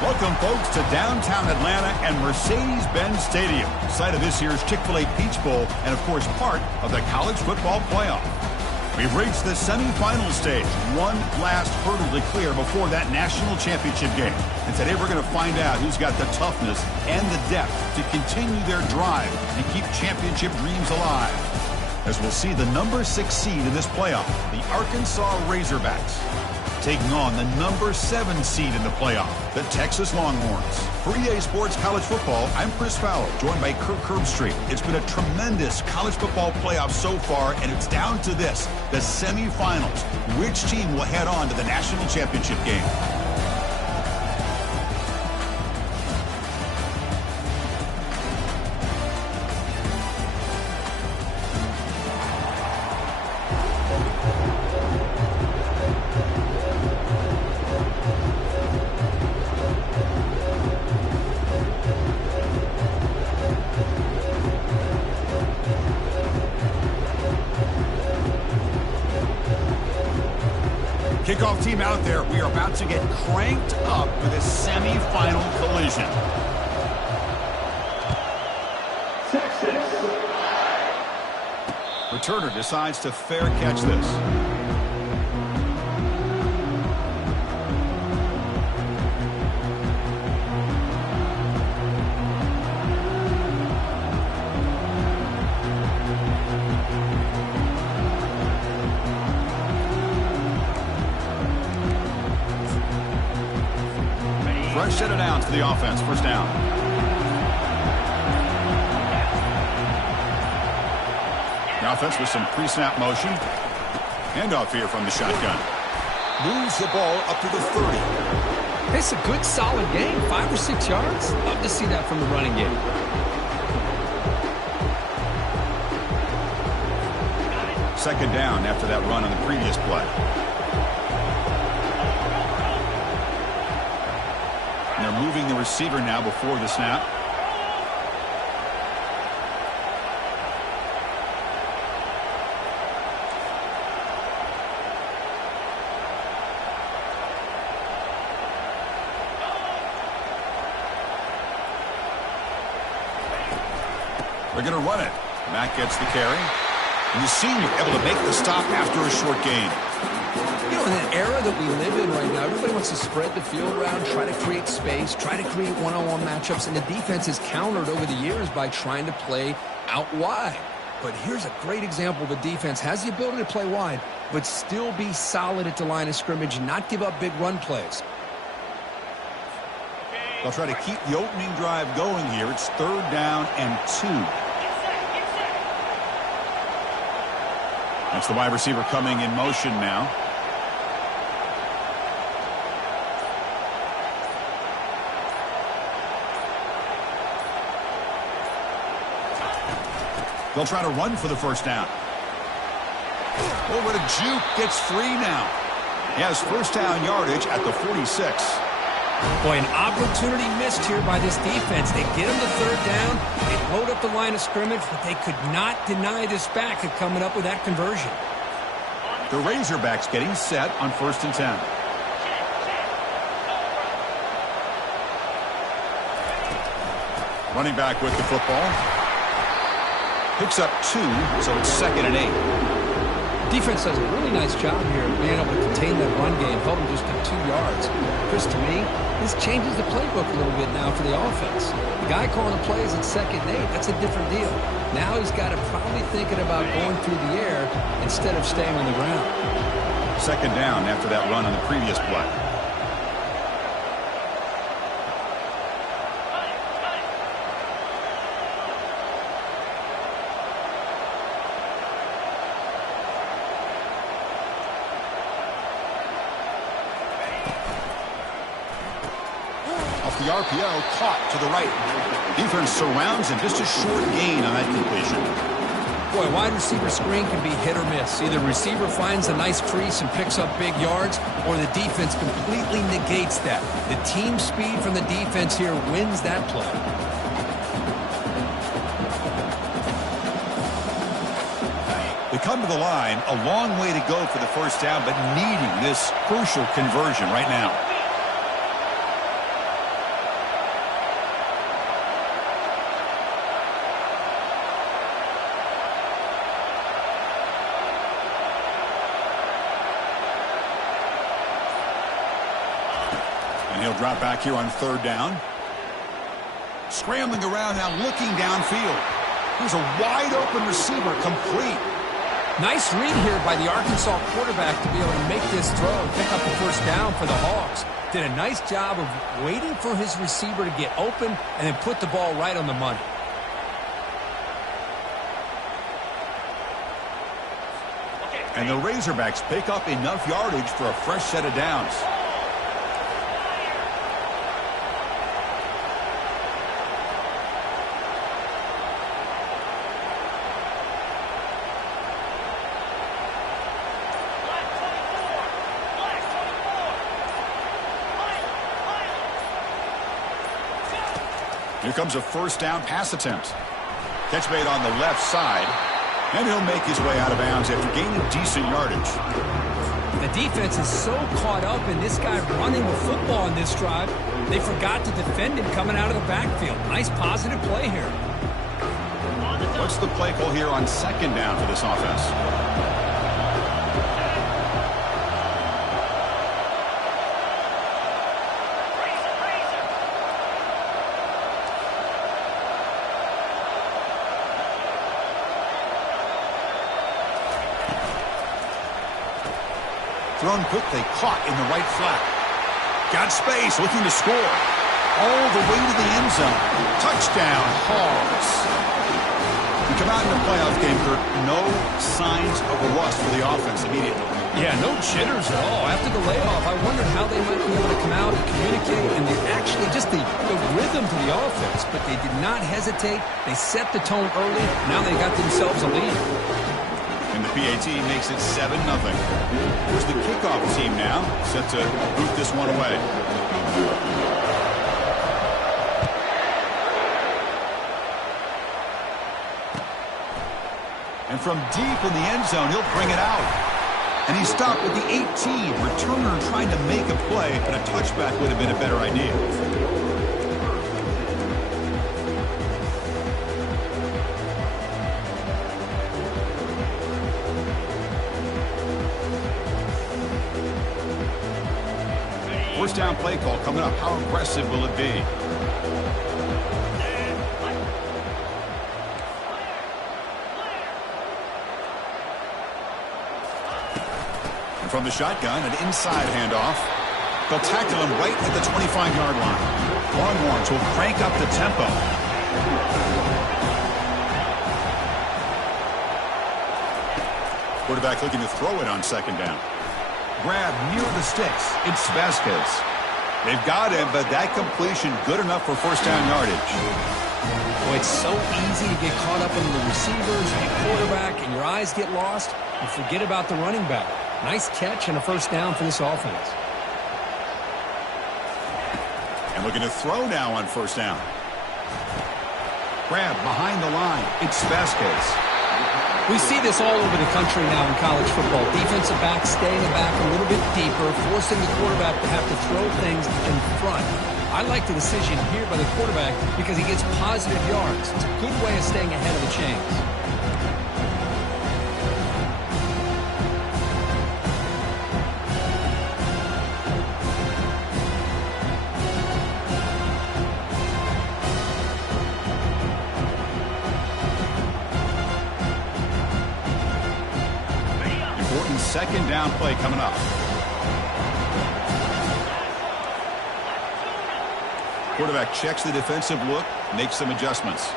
Welcome, folks, to downtown Atlanta and Mercedes-Benz Stadium, site of this year's Chick-fil-A Peach Bowl and, of course, part of the college football playoff. We've reached the semifinal stage, one last hurdle to clear before that national championship game. And today we're going to find out who's got the toughness and the depth to continue their drive and keep championship dreams alive. As we'll see the number 6 seed in this playoff, the Arkansas Razorbacks, taking on the number 7 seed in the playoff, the Texas Longhorns. For EA Sports College Football, I'm Chris Fowler, joined by Kirk Herbstreit. It's been a tremendous college football playoff so far, and it's down to this, the semifinals. Which team will head on to the national championship game? Kickoff team out there. We are about to get cranked up with a semifinal collision. Returner decides to fair catch this. Fresh set of downs to the offense. First down. The offense with some pre-snap motion. Handoff here from the shotgun. Moves the ball up to the 30. It's a good, solid game. 5 or 6 yards. Love to see that from the running game. Second down after that run on the previous play. And they're moving the receiver now before the snap. They're going to run it. Mack gets the carry. And the senior able to make the stop after a short gain. You know, in an era that we live in right now, everybody wants to spread the field around, try to create space, try to create one-on-one matchups, and the defense has countered over the years by trying to play out wide. But here's a great example. The defense has the ability to play wide, but still be solid at the line of scrimmage and not give up big run plays. They'll try to keep the opening drive going here. It's 3rd down and 2. That's the wide receiver coming in motion now. They'll try to run for the first down. Over to juke, gets free now. He has first down yardage at the 46. Boy, an opportunity missed here by this defense. They get him to 3rd down. They load up the line of scrimmage, but they could not deny this back of coming up with that conversion. The Razorbacks getting set on 1st and 10. Running back with the football. Picks up 2, so it's 2nd and 8. Defense does a really nice job here of being able to contain that run game, held them just to 2 yards. Chris, to me, this changes the playbook a little bit now for the offense. The guy calling the plays at 2nd and 8, that's a different deal. Now he's got to probably thinking about going through the air instead of staying on the ground. 2nd down after that run on the previous play. The RPO caught to the right. Defense surrounds him. Just a short gain on that completion. Boy, wide receiver screen can be hit or miss. Either receiver finds a nice crease and picks up big yards, or the defense completely negates that. The team speed from the defense here wins that play. They come to the line, a long way to go for the first down, but needing this crucial conversion right now. And he'll drop back here on third down. Scrambling around now, looking downfield. Here's a wide-open receiver, complete. Nice read here by the Arkansas quarterback to be able to make this throw and pick up the first down for the Hogs. Did a nice job of waiting for his receiver to get open and then put the ball right on the money. And the Razorbacks pick up enough yardage for a fresh set of downs. Here comes a first down pass attempt. Catch made on the left side. And he'll make his way out of bounds after gaining decent yardage. The defense is so caught up in this guy running the football in this drive, they forgot to defend him coming out of the backfield. Nice positive play here. What's the play call here on second down for this offense? Thrown quickly, caught in the right flat. Got space, looking to score. All the way to the end zone. Touchdown, Hogs. We come out in the playoff game, Kurt. No signs of a rust for the offense immediately. Yeah, no jitters at all. After the layoff, I wondered how they might be able to come out and communicate, and they actually just the rhythm to the offense, but they did not hesitate. They set the tone early. Now they got themselves a lead. And the PAT makes it 7-0. Here's the kickoff team now, set to boot this one away. And from deep in the end zone, he'll bring it out. And he stopped at the 18. Returner trying to make a play, but a touchback would have been a better idea. First down play call coming up. How aggressive will it be? And from the shotgun, an inside handoff. They'll tackle him right at the 25-yard line. Longhorns will crank up the tempo. Quarterback looking to throw it on second down. Grab near the sticks. It's Vasquez. They've got him, but that completion good enough for first down yardage. Boy, it's so easy to get caught up in the receivers and the quarterback, and your eyes get lost. You forget about the running back. Nice catch and a first down for this offense. And looking to throw now on first down. Grab behind the line. It's Vasquez. We see this all over the country now in college football. Defensive backs staying back a little bit deeper, forcing the quarterback to have to throw things in front. I like the decision here by the quarterback because he gets positive yards. It's a good way of staying ahead of the chains. Second down play coming up. Quarterback checks the defensive look, makes some adjustments.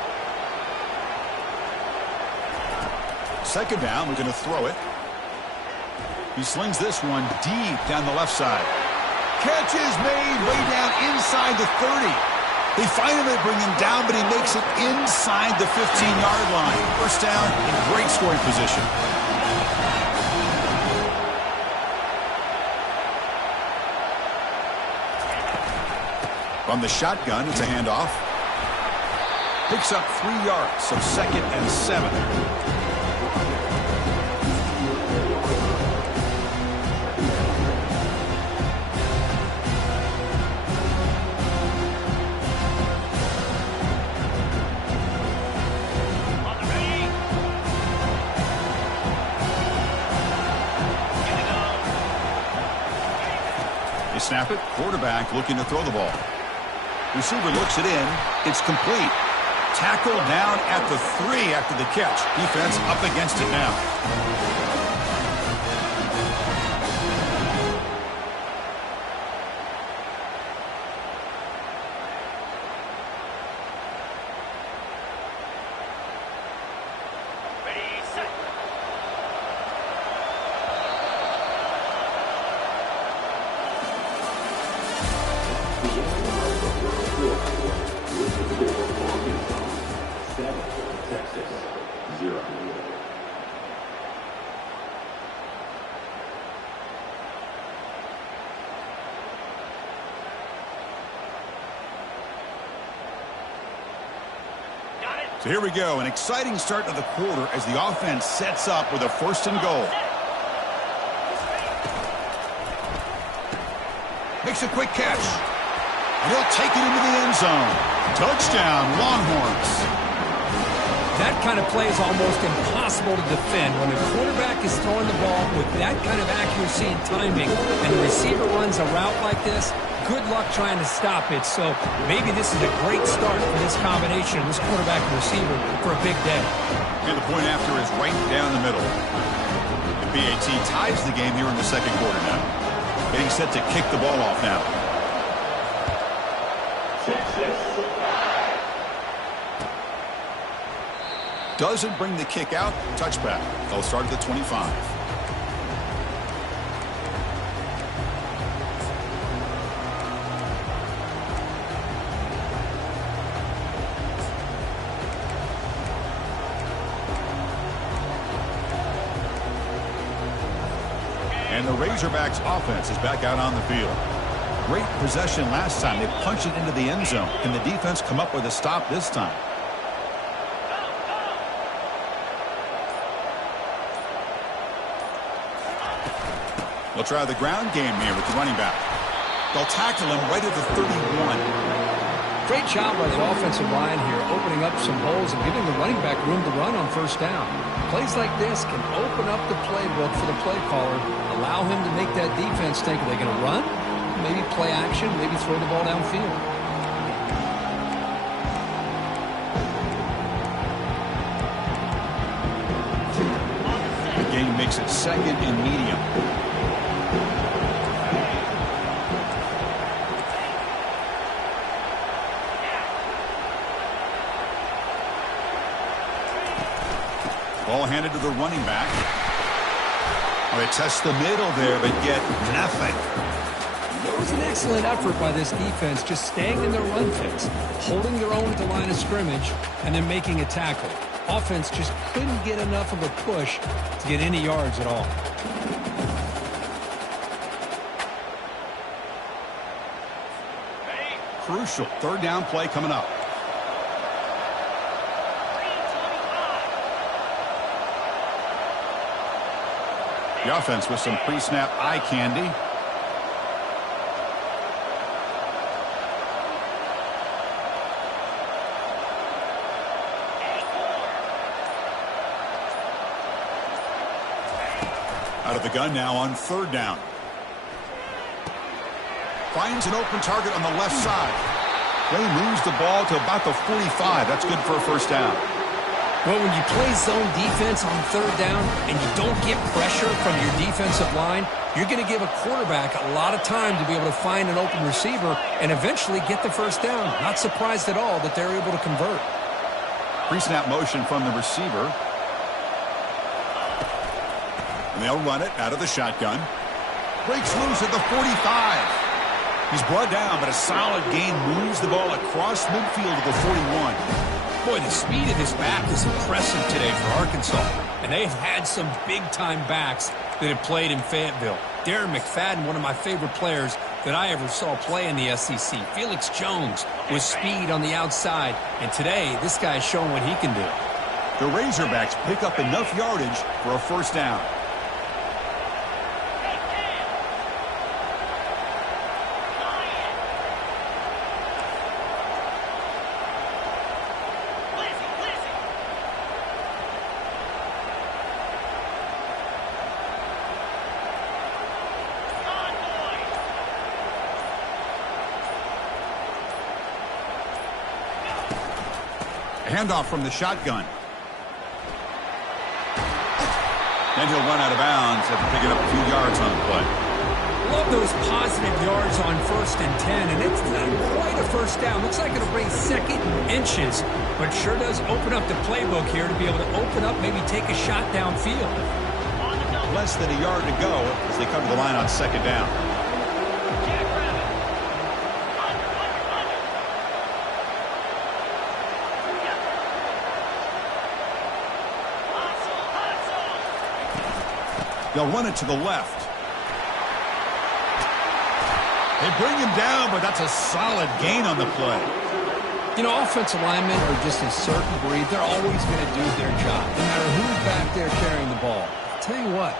Second down, we're going to throw it. He slings this one deep down the left side. Catch is made way down inside the 30. They finally bring him down, but he makes it inside the 15-yard line. First down in great scoring position. From the shotgun, it's a handoff. Picks up 3 yards, so second and 7. snap it. Quarterback looking to throw the ball. Receiver looks it in. It's complete. Tackle down at the 3 after the catch. Defense up against it now. So here we go, an exciting start to the quarter as the offense sets up with a 1st and goal. Makes a quick catch. And he'll take it into the end zone. Touchdown, Longhorns. That kind of play is almost impossible to defend when the quarterback is throwing the ball with that kind of accuracy and timing, and the receiver runs a route like this. Good luck trying to stop it. So maybe this is a great start for this combination, this quarterback and receiver, for a big day. And the point after is right down the middle. The BAT ties the game here in the 2nd quarter now. Getting set to kick the ball off now. Doesn't bring the kick out. Touchback. They'll start at the 25. And the Razorbacks offense is back out on the field. Great possession last time. They punched it into the end zone. Can the defense come up with a stop this time? They'll try the ground game here with the running back. They'll tackle him right at the 31. Great job by the offensive line here, opening up some holes and giving the running back room to run on 1st down. Plays like this can open up the playbook for the play caller, allow him to make that defense think, are they going to run? Maybe play action, maybe throw the ball downfield. The game makes it 2nd and medium. Ball handed to the running back. Oh, they test the middle there, but get nothing. It was an excellent effort by this defense, just staying in their run fix, holding their own at the line of scrimmage, and then making a tackle. Offense just couldn't get enough of a push to get any yards at all. Crucial 3rd down play coming up. The offense with some pre-snap eye candy. Out of the gun now on 3rd down. Finds an open target on the left side. They moves the ball to about the 45. That's good for a 1st down. Well, when you play zone defense on 3rd down and you don't get pressure from your defensive line, you're going to give a quarterback a lot of time to be able to find an open receiver and eventually get the 1st down. Not surprised at all that they're able to convert. Pre-snap motion from the receiver. And they'll run it out of the shotgun. Breaks loose at the 45. He's brought down, but a solid gain moves the ball across midfield to the 41. Boy, the speed of this back is impressive today for Arkansas. And they've had some big-time backs that have played in Fayetteville. Darren McFadden, one of my favorite players that I ever saw play in the SEC. Felix Jones with speed on the outside. And today, this guy is showing what he can do. The Razorbacks pick up enough yardage for a 1st down. Handoff from the shotgun. Then he'll run out of bounds after picking up a few yards on the play. Love those positive yards on 1st and 10, and it's not quite a first down. Looks like it'll bring second inches, but sure does open up the playbook here to be able to open up, maybe take a shot downfield. Less than a yard to go as they come to the line on 2nd down. They'll run it to the left. They bring him down, but that's a solid gain on the play. You know, offensive linemen are just a certain breed. They're always going to do their job, no matter who's back there carrying the ball. I'll tell you what,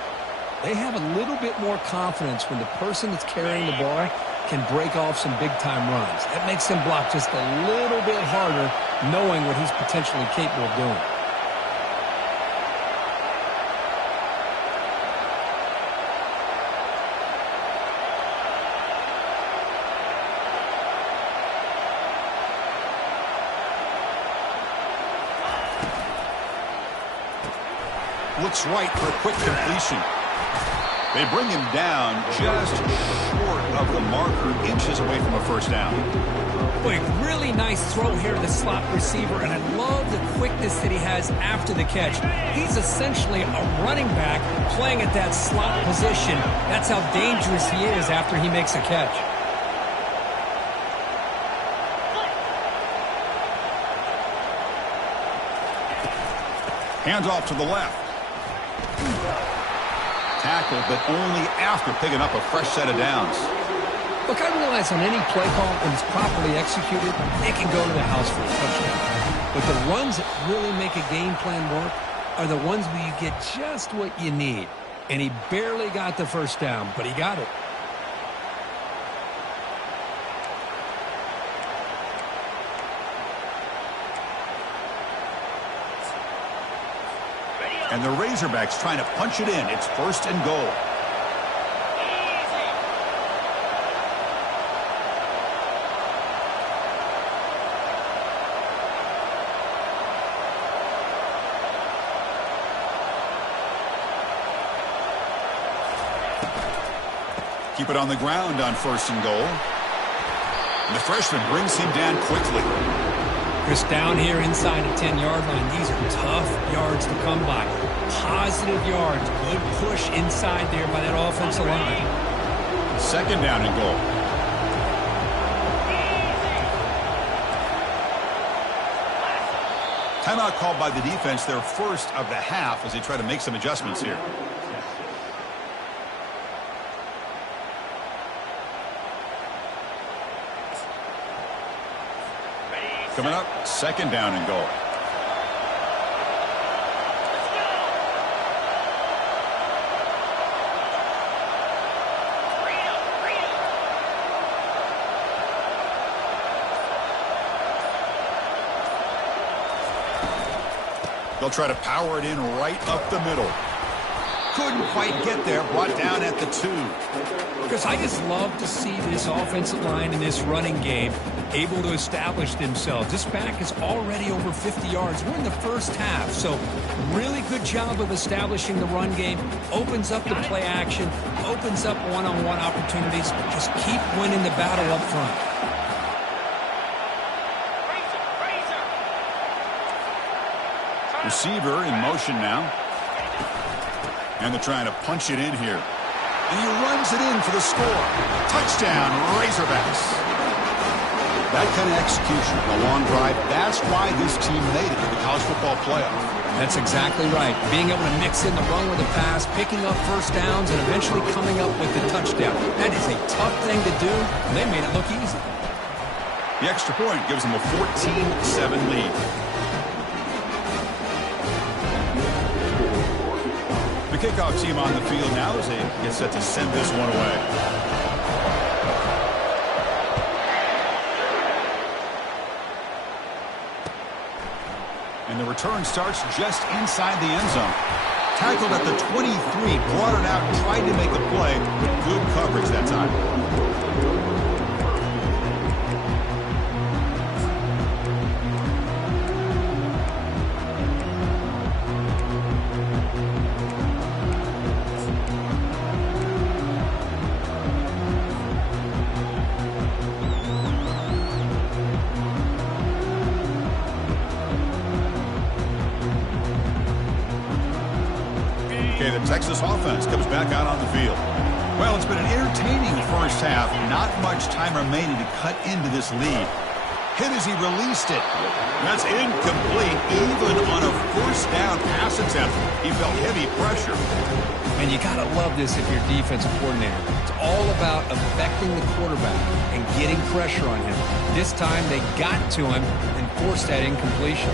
they have a little bit more confidence when the person that's carrying the ball can break off some big-time runs. That makes them block just a little bit harder, knowing what he's potentially capable of doing. Looks right for a quick completion. They bring him down just short of the marker, inches away from a first down. Boy, really nice throw here to the slot receiver, and I love the quickness that he has after the catch. He's essentially a running back playing at that slot position. That's how dangerous he is after he makes a catch. Hands off to the left. Tackle, but only after picking up a fresh set of downs. Look, I realize on any play call, when it's properly executed, it can go to the house for a touchdown. But the runs that really make a game plan work are the ones where you get just what you need. And he barely got the first down, but he got it. And the Razorbacks trying to punch it in. It's 1st and goal. Keep it on the ground on 1st and goal. And the freshman brings him down quickly. Chris, down here inside the 10-yard line, these are tough yards to come by. Positive yards, good push inside there by that offensive line. 2nd down and goal. Timeout called by the defense, their first of the half, as they try to make some adjustments here. Coming up, 2nd down and goal. They'll try to power it in right up the middle. Couldn't quite get there, brought down at the 2. Because I just love to see this offensive line in this running game able to establish themselves. This back is already over 50 yards. We're in the first half, so really good job of establishing the run game. Opens up the play action, opens up one-on-one opportunities. Just keep winning the battle up front. Receiver in motion now. And they're trying to punch it in here. And he runs it in for the score. Touchdown, Razorbacks. That kind of execution, a long drive, that's why this team made it to the college football playoff. That's exactly right. Being able to mix in the run with the pass, picking up first downs, and eventually coming up with the touchdown. That is a tough thing to do, and they made it look easy. The extra point gives them a 14-7 lead. The kickoff team on the field now as they get set to send this one away. And the return starts just inside the end zone. Tackled at the 23, brought it out, tried to make a play, but good coverage that time. Texas offense comes back out on the field. Well, it's been an entertaining first half. Not much time remaining to cut into this lead. Hit as he released it. That's incomplete, even on a first down pass attempt. He felt heavy pressure. And you got to love this if you're defensive coordinator. It's all about affecting the quarterback and getting pressure on him. This time they got to him and forced that incompletion.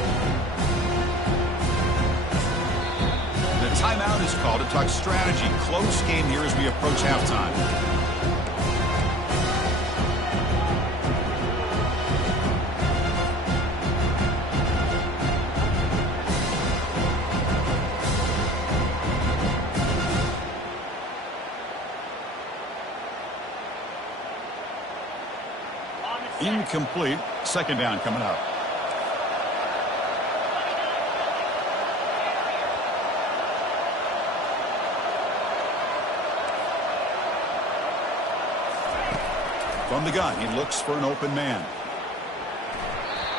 The timeout is called to talk strategy. Close game here as we approach halftime. Incomplete. Second down coming up. From the gun, he looks for an open man.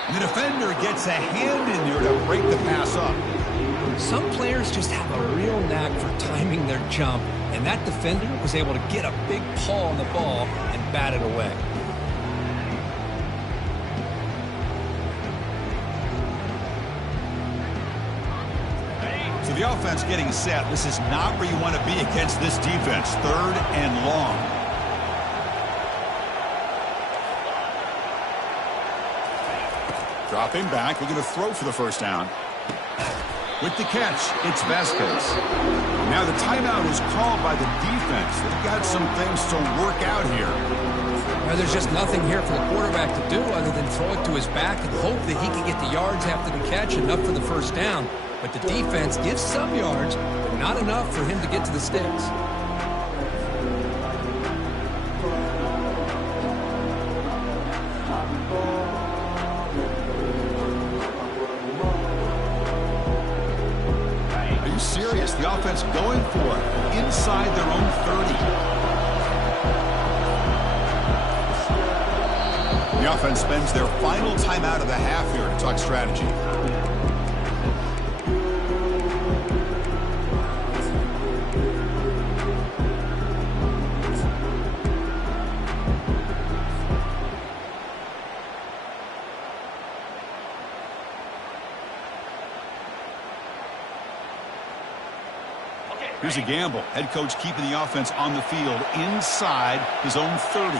And the defender gets a hand in there to break the pass up. Some players just have a real knack for timing their jump, and that defender was able to get a big paw on the ball and bat it away. So the offense getting set. This is not where you want to be against this defense. Third and long. Dropping back. We're going to throw for the first down. With the catch, it's Vasquez. Now the timeout is called by the defense. They've got some things to work out here. Well, there's just nothing here for the quarterback to do other than throw it to his back and hope that he can get the yards after the catch, enough for the first down. But the defense gives some yards, but not enough for him to get to the sticks. Are you serious? The offense going for it inside their own 30. The offense spends their final timeout of the half here to talk strategy. Here's a gamble. Head coach keeping the offense on the field inside his own 30.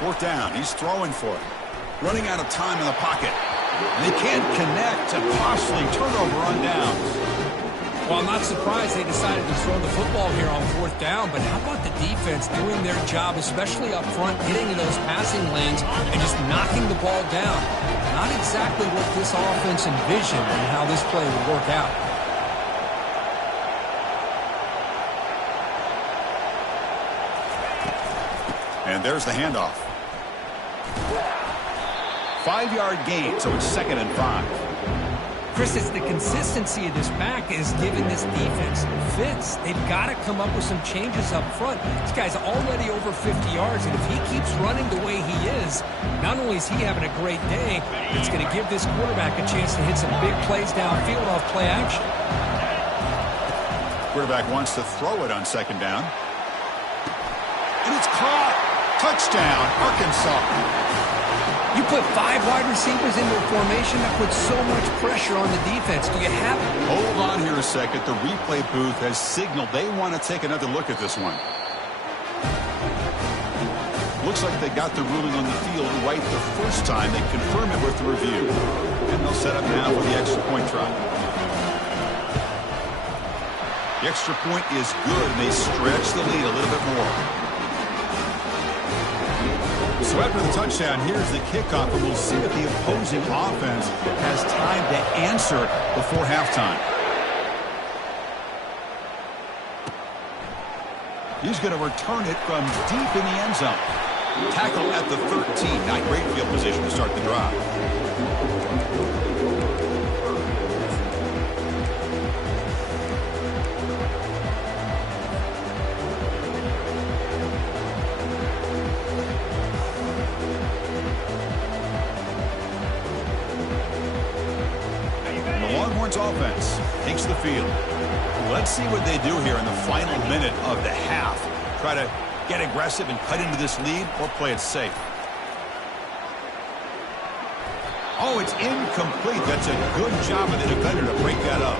Fourth down. He's throwing for it. Running out of time in the pocket. And they can't connect. A costly turnover on downs. Well, I'm not surprised they decided to throw the football here on fourth down, but how about the defense doing their job, especially up front, getting to those passing lanes and just knocking the ball down? Not exactly what this offense envisioned and how this play would work out. And there's the handoff. 5-yard gain, so it's 2nd and 5. Chris, it's the consistency of this back is giving this defense fits. They've got to come up with some changes up front. This guy's already over 50 yards, and if he keeps running the way he is, not only is he having a great day, it's going to give this quarterback a chance to hit some big plays downfield off play action. Quarterback wants to throw it on 2nd down. And it's caught. Touchdown, Arkansas. You put 5 wide receivers into a formation that puts so much pressure on the defense. Do you have it? Hold on here a second. The replay booth has signaled they want to take another look at this one. Looks like they got the ruling on the field right the first time. They confirm it with the review. And they'll set up now for the extra point try. The extra point is good, and they stretch the lead a little bit more. So after the touchdown, here's the kickoff, and we'll see if the opposing offense has time to answer before halftime. He's going to return it from deep in the end zone. Tackle at the 13. Not great field position to start the drive. Longhorns offense takes the field. Let's see what they do here in the final minute of the half. Try to get aggressive and cut into this lead, or play it safe. Oh, it's incomplete. That's a good job of the defender to break that up.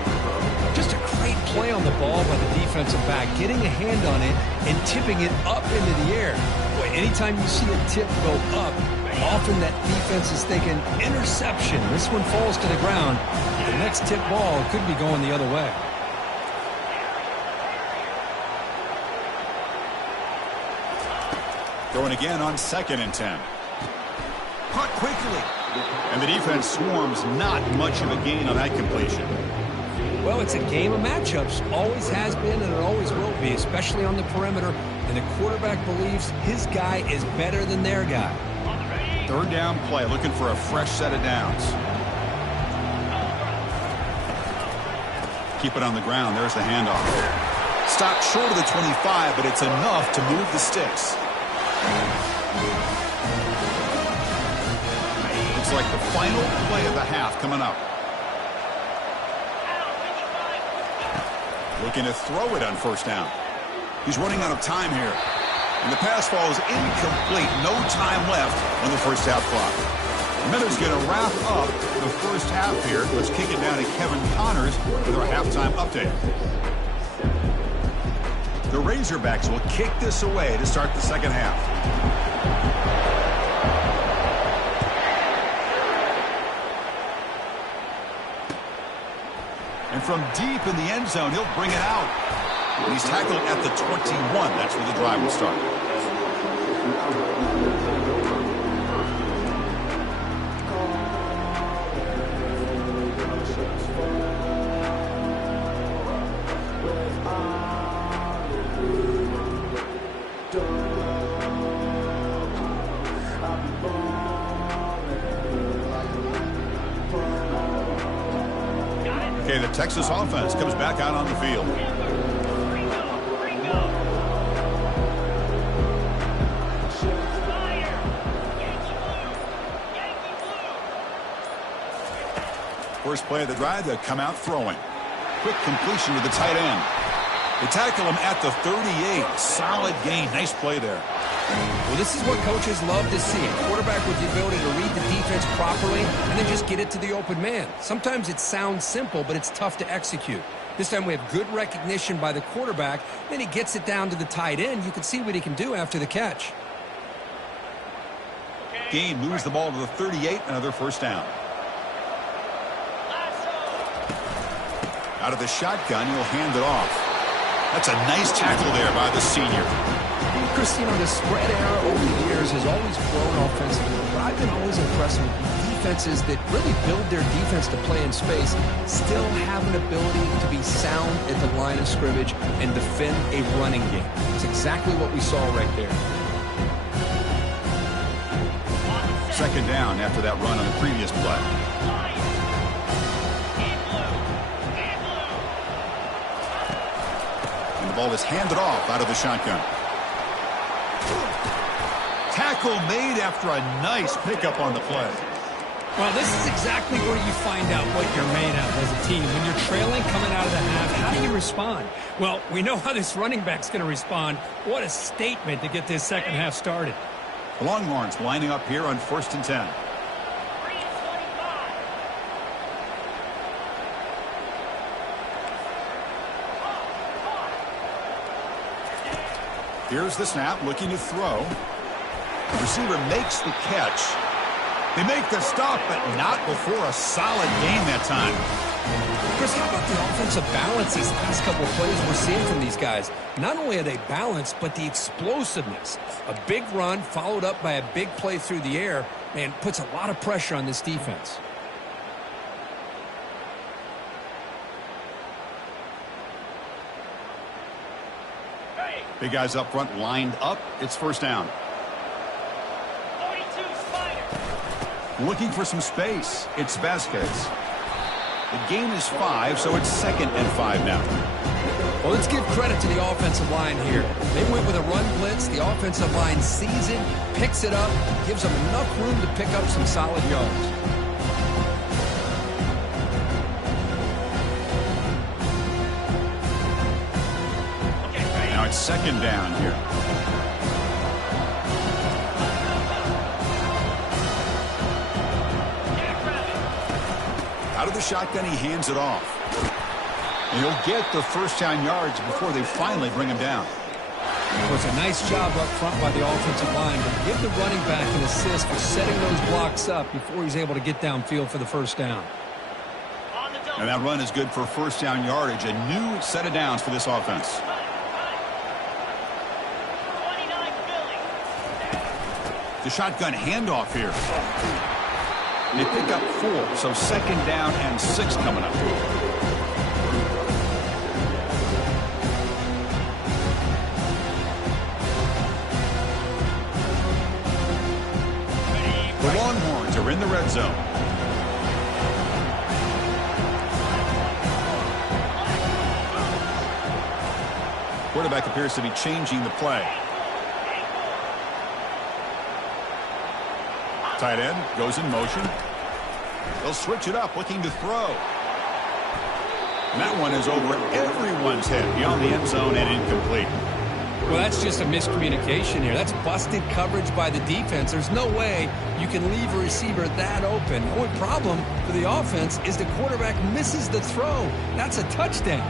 Just a great play on the ball by the defensive back, getting a hand on it and tipping it up into the air. Boy, anytime you see a tip go up, often that defense is thinking interception. This one falls to the ground. The next tip ball could be going the other way. Throwing again on 2nd and 10. Caught quickly. And the defense swarms, not much of a gain on that completion. Well, it's a game of matchups. Always has been, and it always will be, especially on the perimeter. And the quarterback believes his guy is better than their guy. 3rd down play, looking for a fresh set of downs. Keep it on the ground. There's the handoff. Stopped short of the 25, but it's enough to move the sticks. Looks like the final play of the half coming up. Looking to throw it on 1st down. He's running out of time here. And the pass falls incomplete. No time left on the 1st half clock. Miller's going to wrap up the 1st half here. Let's kick it down to Kevin Connors with our halftime update. The Razorbacks will kick this away to start the 2nd half. And from deep in the end zone, he'll bring it out. And he's tackled at the 21. That's where the drive will start. Okay, the Texas offense comes back out on the field. First play of the drive, they'll come out throwing. Quick completion to the tight end. They tackle him at the 38. Solid gain. Nice play there. Well, this is what coaches love to see. A quarterback with the ability to read the defense properly and then just get it to the open man. Sometimes it sounds simple, but it's tough to execute. This time we have good recognition by the quarterback. Then he gets it down to the tight end. You can see what he can do after the catch. Gain moves the ball to the 38. Another 1st down. Out of the shotgun, he'll hand it off. That's a nice tackle there by the senior. Chris, you know, the spread era over the years has always grown offensively, but I've been always impressed with defenses that really build their defense to play in space, still have an ability to be sound at the line of scrimmage and defend a running game. It's exactly what we saw right there. 2nd down after that run on the previous play. And the ball is handed off out of the shotgun. Tackle made after a nice pickup on the play. Well, this is exactly where you find out what you're made of as a team. When you're trailing coming out of the half, how do you respond? Well, we know how this running back's going to respond. What a statement to get this 2nd half started. The Longhorns lining up here on 1st and 10. Here's the snap, looking to throw. The receiver makes the catch. They make the stop, but not before a solid gain that time. Chris, how about the offensive balance these last couple of plays we're seeing from these guys? Not only are they balanced, but the explosiveness. A big run followed up by a big play through the air, man, puts a lot of pressure on this defense. Big guys up front lined up. It's 1st down. Looking for some space. It's Vasquez. The gain is 5, so it's 2nd and 5 now. Well, let's give credit to the offensive line here. They went with a run blitz. The offensive line sees it, picks it up, gives them enough room to pick up some solid yards. second down here. Out of the shotgun, he hands it off. And he'll get the first down yards before they finally bring him down. Well, it's a nice job up front by the offensive line, but give the running back an assist for setting those blocks up before he's able to get downfield for the first down. And that run is good for first down yardage. A new set of downs for this offense. The shotgun handoff here. They pick up 4, so second down and 6 coming up. The Longhorns are in the red zone. Quarterback appears to be changing the play. Tight end goes in motion. They'll switch it up, looking to throw. And that one is over everyone's head beyond the end zone and incomplete. Well, that's just a miscommunication here. That's busted coverage by the defense. There's no way you can leave a receiver that open. The only problem for the offense is the quarterback misses the throw. That's a touchdown.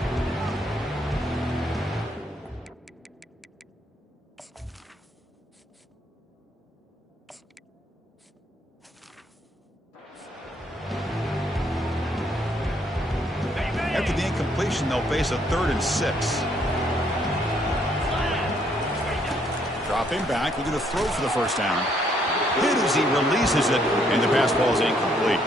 After the incompletion, they'll face a 3rd and 6. Dropping back, looking to throw for the first down. Hit as he releases it, and the pass ball is incomplete.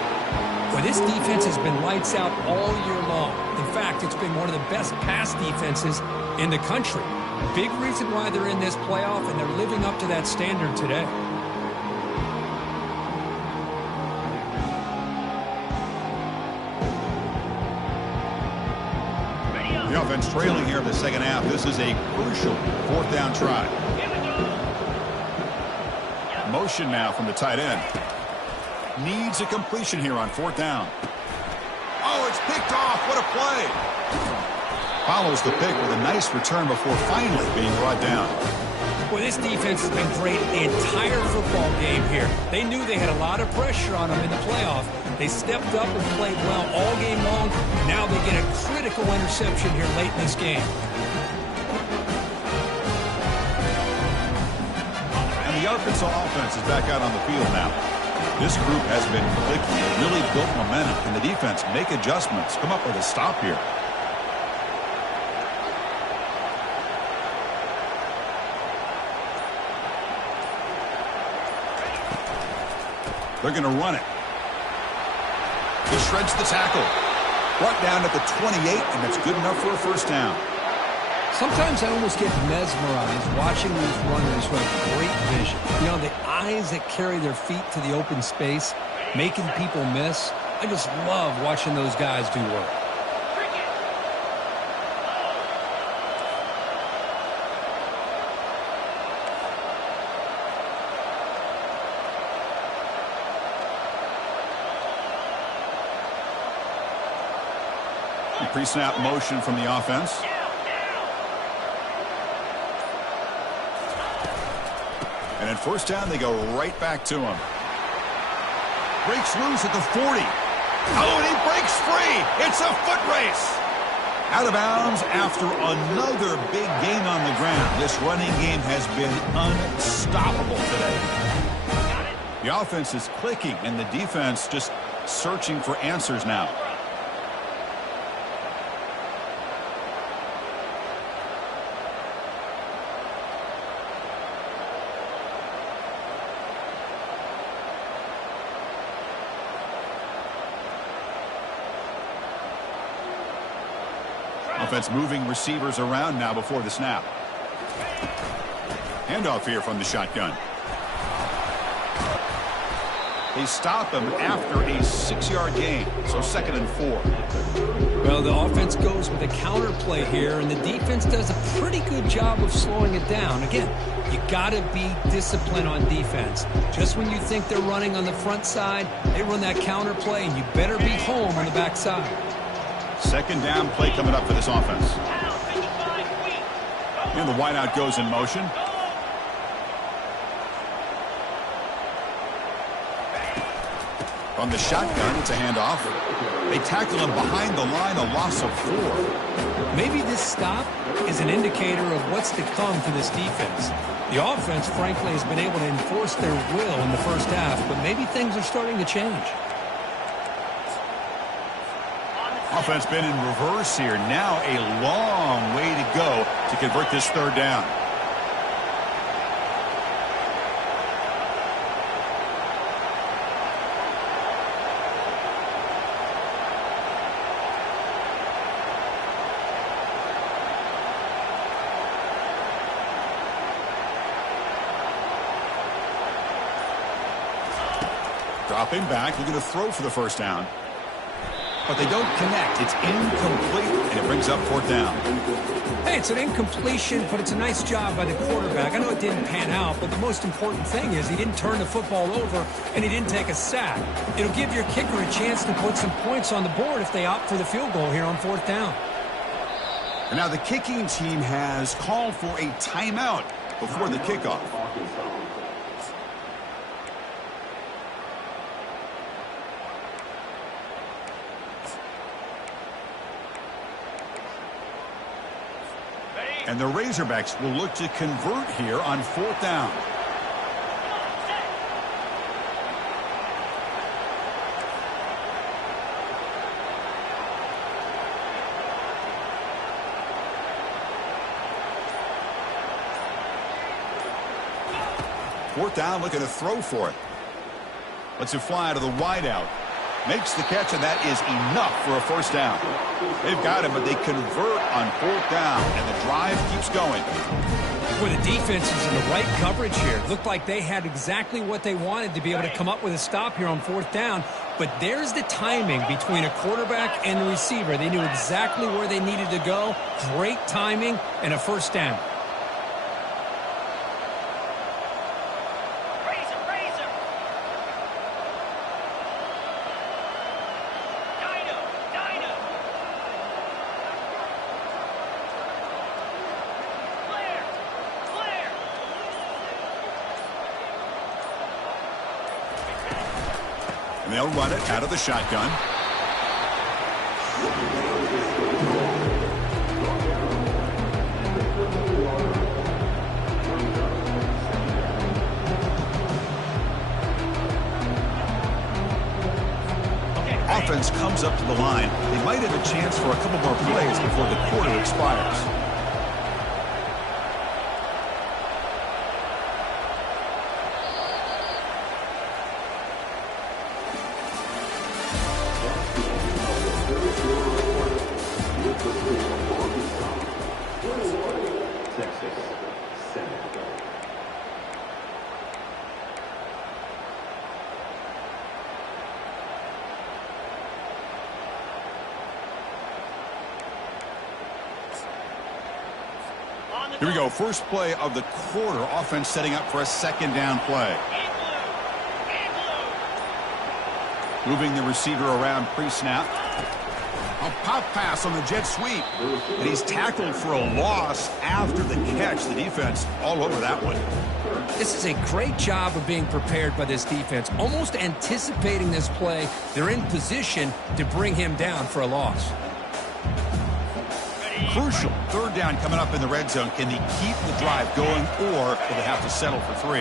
Well, this defense has been lights out all year long. In fact, it's been one of the best pass defenses in the country. Big reason why they're in this playoff, and they're living up to that standard today. The offense trailing here in the second half. This is a crucial 4th down try. Motion now from the tight end. Needs a completion here on 4th down. Oh, it's picked off. What a play. Follows the pick with a nice return before finally being brought down. Well, this defense has been great the entire football game here. They knew they had a lot of pressure on them in the playoff. They stepped up and played well all game long. And now they get a critical interception here late in this game. And the Arkansas offense is back out on the field now. This group has been clicking, really built momentum. Can the defense make adjustments, come up with a stop here? They're going to run it. He shreds the tackle. Brought down at the 28, and that's good enough for a first down. Sometimes I almost get mesmerized watching these runners who have great vision. You know, the eyes that carry their feet to the open space, making people miss. I just love watching those guys do work. Pre-snap motion from the offense. And at first down, they go right back to him. Breaks loose at the 40. Oh, and he breaks free. It's a foot race. Out of bounds after another big gain on the ground. This running game has been unstoppable today. The offense is clicking, and the defense just searching for answers now. Offense moving receivers around now before the snap. Handoff here from the shotgun. They stop him after a 6-yard gain, so 2nd and 4. Well, the offense goes with a counter play here, and the defense does a pretty good job of slowing it down. Again, you got to be disciplined on defense. Just when you think they're running on the front side, they run that counter play, and you better be home on the back side. 2nd down play coming up for this offense. And the wideout goes in motion. From the shotgun, it's a handoff. They tackle him behind the line, a loss of 4. Maybe this stop is an indicator of what's to come for this defense. The offense, frankly, has been able to enforce their will in the first half, but maybe things are starting to change. Offense been in reverse here. Now a long way to go to convert this third down. Dropping back, looking to throw for the first down. But they don't connect. It's incomplete, and it brings up 4th down. Hey, it's an incompletion, but it's a nice job by the quarterback. I know it didn't pan out, but the most important thing is he didn't turn the football over, and he didn't take a sack. It'll give your kicker a chance to put some points on the board if they opt for the field goal here on 4th down. And now the kicking team has called for a timeout before the kickoff. And the Razorbacks will look to convert here on 4th down. Fourth down, looking to throw for it. Lets it fly to the wideout. Makes the catch, and that is enough for a first down. They've got him, but they convert on 4th down, and the drive keeps going. Well, the defense is in the right coverage here. Looked like they had exactly what they wanted to be able to come up with a stop here on 4th down. But there's the timing between a quarterback and the receiver. They knew exactly where they needed to go. Great timing and a first down. And they'll run it out of the shotgun. Offense comes up to the line. They might have a chance for a couple more plays before the quarter expires. Here we go. First play of the quarter. Offense setting up for a second down play. Moving the receiver around pre-snap. A pop pass on the jet sweep. And he's tackled for a loss after the catch. The defense all over that one. This is a great job of being prepared by this defense. Almost anticipating this play. They're in position to bring him down for a loss. Crucial. Third down coming up in the red zone. Can they keep the drive going, or will they have to settle for 3?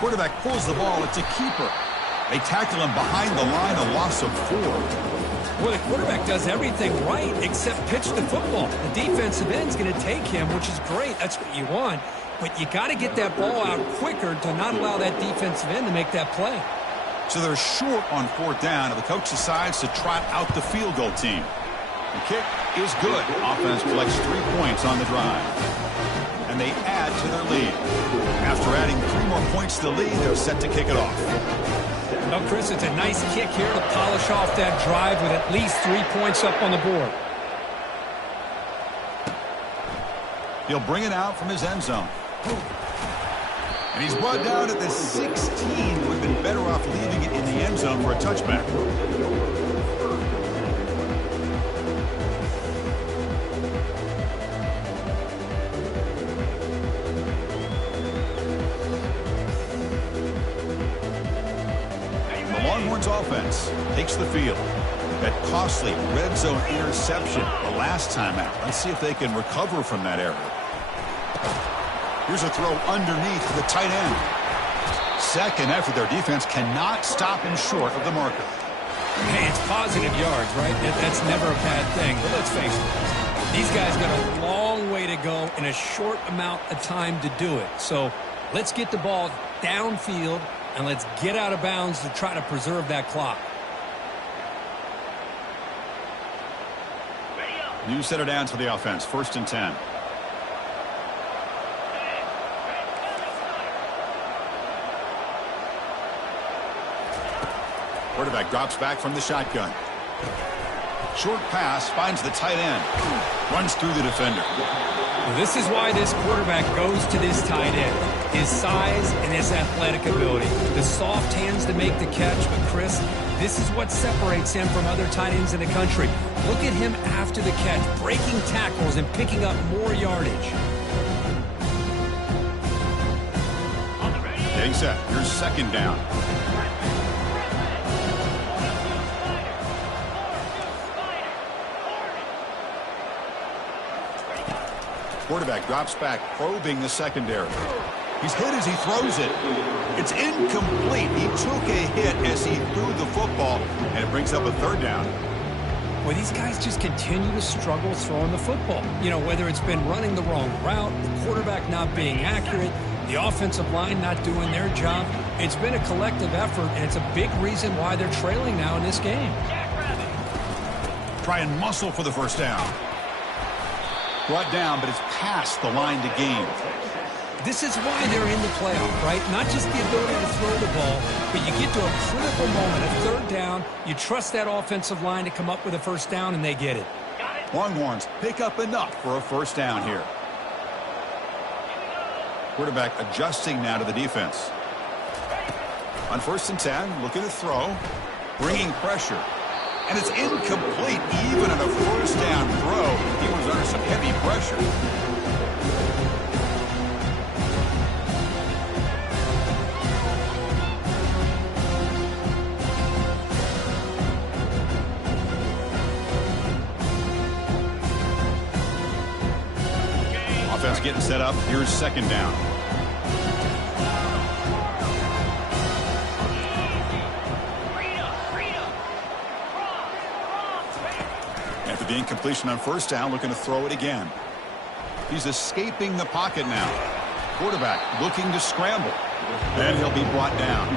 Quarterback pulls the ball. It's a keeper. They tackle him behind the line, a loss of 4. Well, the quarterback does everything right except pitch the football. The defensive end's going to take him, which is great. That's what you want. But you got to get that ball out quicker to not allow that defensive end to make that play. So they're short on 4th down, and the coach decides to trot out the field goal team. The kick is good. Offense collects 3 points on the drive. And they add to their lead. After adding 3 more points to the lead, they're set to kick it off. Well, Chris, it's a nice kick here to polish off that drive with at least 3 points up on the board. He'll bring it out from his end zone. And he's brought down at the 16. Would have been better off leaving it in the end zone for a touchback. The Longhorns offense takes the field. That costly red zone interception the last time out. Let's see if they can recover from that error. Here's a throw underneath the tight end. Second effort, their defense cannot stop him short of the marker. Hey, it's positive yards, right? That's never a bad thing. But let's face it, these guys got a long way to go in a short amount of time to do it. So let's get the ball downfield and let's get out of bounds to try to preserve that clock. New setter down to the offense. 1st and 10. Quarterback drops back from the shotgun. Short pass finds the tight end. Runs through the defender. Well, this is why this quarterback goes to this tight end. His size and his athletic ability. The soft hands to make the catch. But, Chris, this is what separates him from other tight ends in the country. Look at him after the catch, breaking tackles and picking up more yardage. Getting set. Here's 2nd down. Quarterback drops back, probing the secondary. He's hit as he throws it. It's incomplete. He took a hit as he threw the football, and it brings up a 3rd down. Well, these guys just continue to struggle throwing the football. You know, whether it's been running the wrong route, the quarterback not being accurate, the offensive line not doing their job. It's been a collective effort, and it's a big reason why they're trailing now in this game. Try and muscle for the 1st down. Brought down, but it's past the line to gain. This is why they're in the playoff, right? Not just the ability to throw the ball, but you get to a critical moment, a 3rd down. You trust that offensive line to come up with a 1st down, and they get it. Longhorns pick up enough for a 1st down here. Quarterback adjusting now to the defense. On 1st and 10, looking to throw. Bringing pressure. And it's incomplete. Even on a 1st down throw, he was under some heavy pressure. Offense getting set up. Here's 2nd down. After the incompletion on 1st down, looking to throw it again. He's escaping the pocket now. Quarterback looking to scramble. And he'll be brought down.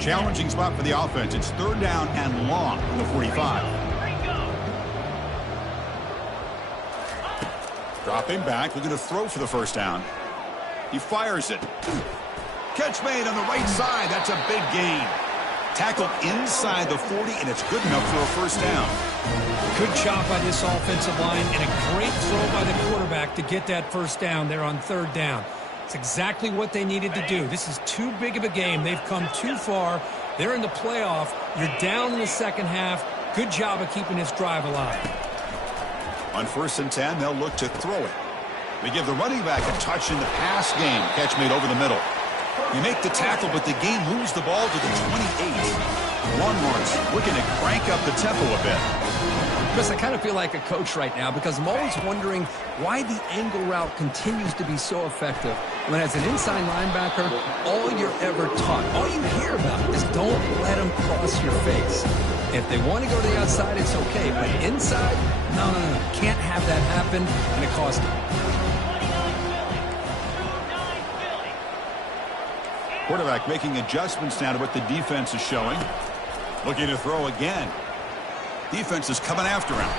Challenging spot for the offense. It's 3rd down and long from the 45. Dropping back, looking to throw for the 1st down. He fires it. Catch made on the right side. That's a big gain. Tackled inside the 40, and it's good enough for a 1st down. Good job by this offensive line, and a great throw by the quarterback to get that 1st down there on 3rd down. It's exactly what they needed to do. This is too big of a game. They've come too far. They're in the playoff. You're down in the 2nd half. Good job of keeping this drive alive. On 1st and 10, they'll look to throw it. They give the running back a touch in the pass game. Catch made over the middle. You make the tackle, but the game moves the ball to the 28. Longhorns looking to crank up the tempo a bit. Chris, I kind of feel like a coach right now because I'm always wondering why the angle route continues to be so effective when as an inside linebacker, all you're ever taught, all you hear about is don't let them cross your face. If they want to go to the outside, it's okay, but inside, no. Can't have that happen, and it cost them. Quarterback making adjustments now to what the defense is showing. Looking to throw again. Defense is coming after him.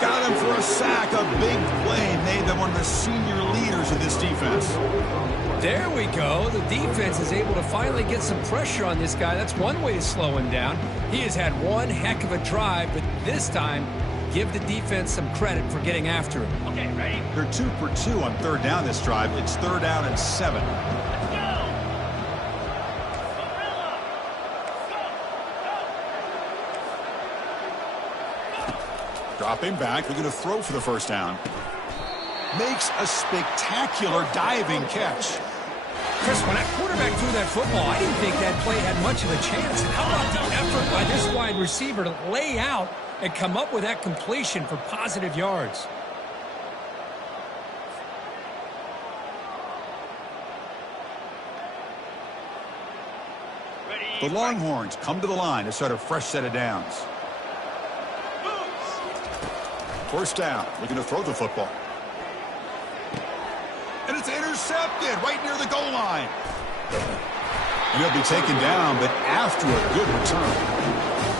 Got him for a sack. A big play made them one of the senior leaders of this defense. There we go. The defense is able to finally get some pressure on this guy. That's one way to slow him down. He has had one heck of a drive, but this time, give the defense some credit for getting after him. Okay, ready? They're 2 for 2 on third down this drive. It's 3rd down and 7. Let's go! Dropping back, looking to throw for the first down. Makes a spectacular diving catch. Chris, when that quarterback threw that football, I didn't think that play had much of a chance. And how about the effort by this wide receiver to lay out and come up with that completion for positive yards? The Longhorns come to the line to start a fresh set of downs. First down, looking to throw the football. And it's intercepted right near the goal line. And he'll be taken down, but after a good return.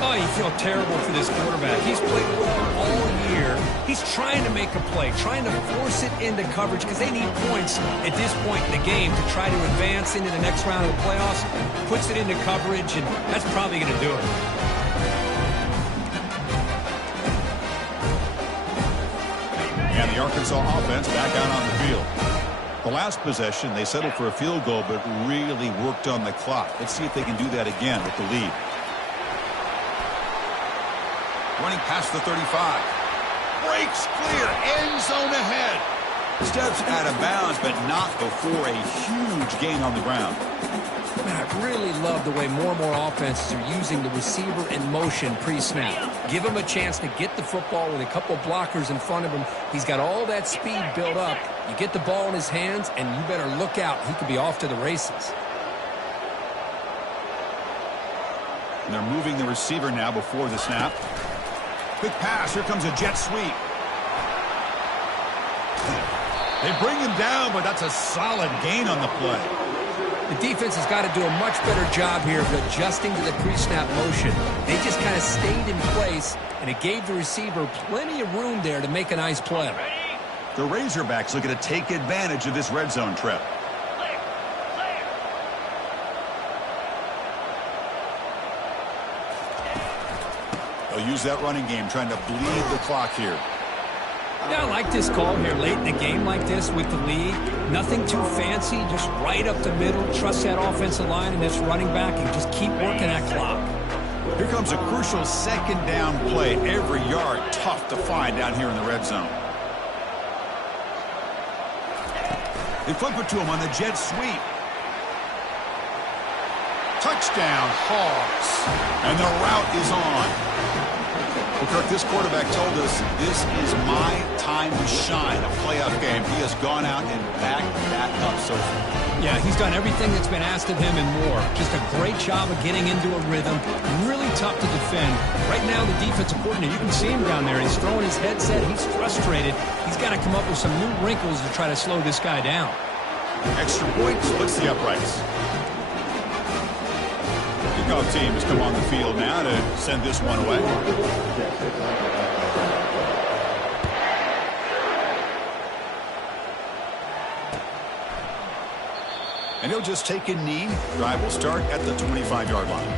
Oh, you feel terrible for this quarterback. He's played well all year. He's trying to make a play, trying to force it into coverage because they need points at this point in the game to try to advance into the next round of the playoffs. Puts it into coverage, and that's probably going to do it. And the Arkansas offense back out on the field. The last possession, they settled for a field goal, but really worked on the clock. Let's see if they can do that again with the lead. Running past the 35. Breaks clear. End zone ahead. Steps out of bounds, but not before a huge gain on the ground. Man, I really love the way more and more offenses are using the receiver in motion pre-snap. Give him a chance to get the football with a couple blockers in front of him. He's got all that speed built up. You get the ball in his hands, and you better look out. He could be off to the races. And they're moving the receiver now before the snap. Quick pass. Here comes a jet sweep. They bring him down, but that's a solid gain on the play. The defense has got to do a much better job here of adjusting to the pre-snap motion. They just kind of stayed in place, and it gave the receiver plenty of room there to make a nice play. The Razorbacks looking to take advantage of this red zone trip. They'll use that running game, trying to bleed the clock here. Yeah, I like this call here late in the game like this with the lead. Nothing too fancy, just right up the middle. Trust that offensive line and this running back and just keep working that clock. Here comes a crucial second down play. Every yard tough to find down here in the red zone. They flip it to him on the jet sweep. Touchdown, Hawks. And the route is on. Well, Kirk, this quarterback told us this is my time to shine, a playoff game. He has gone out and backed that up so far. Yeah, he's done everything that's been asked of him and more. Just a great job of getting into a rhythm. Really tough to defend. Right now, the defensive coordinator, you can see him down there. He's throwing his headset. He's frustrated. He's got to come up with some new wrinkles to try to slow this guy down. Extra point splits the uprights. Kickoff team has come on the field now to send this one away. And he'll just take a knee. Drive will start at the 25-yard line.